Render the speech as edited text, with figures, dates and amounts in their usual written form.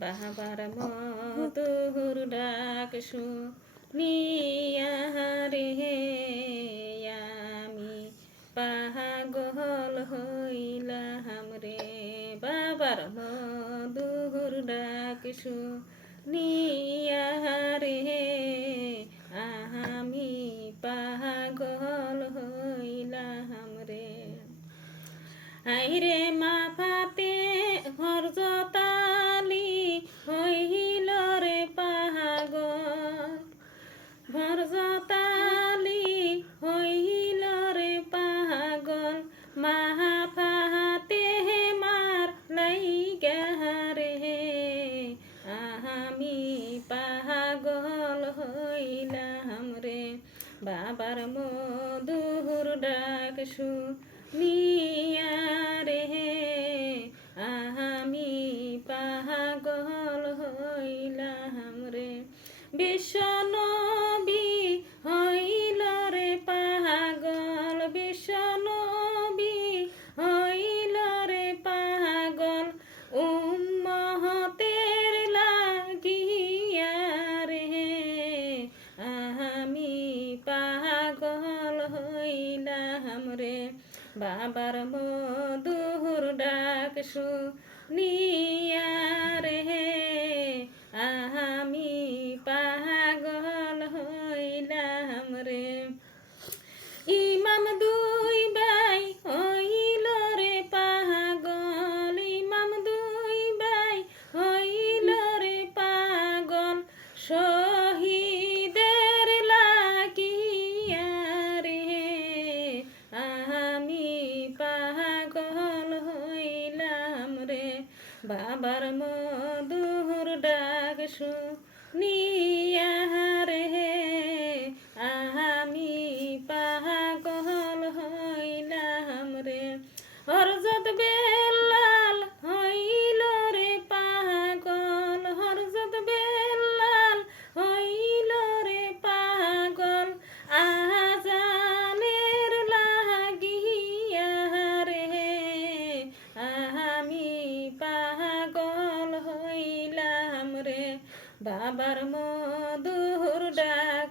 বাবার মধুর ডাক শুনিয়া রে আমি পাগল হইলাম রে। বাবার মধুর ডাক শুনিয়া রে আমি পাগল হইলাম রে। আইরে মা ফাতে হরজতালি হইল রে পাগল, হরজতালি হইল রে পাগল, মা ফাতে মার লাইগা রে আমি পাগল হইলাম রে। বাবার মধুর ডাক শুনিয়া রে আমি পাগল হইলাম রে। বিশ্বনবী হইল রে পাগল, বিশ্বনবী হইল রে পাগল, উম্মতের লাগিয়া রে আমি পাগল হইলাম রে। বাবার মধুর ডাক শুনিয়া রে আমি পাগল হইলাম রে। ইমাম দুই ভাই হইল রে পাগল, ইমাম দুই ভাই হইল রে পাগল, শহীদের লাগিয়া রে আমি পাগল হইলাম রে। বাবার মধুর ডাক শুনিয়া রে আমি পাগল হইলাম রে। হরজত বেলাল হইল রে পাগল, হরজত বেলাল হইল রে পাগল, আজানের লাগিয়া রে আমি পাগল হইলাম রে। বাবার মধুর ডাক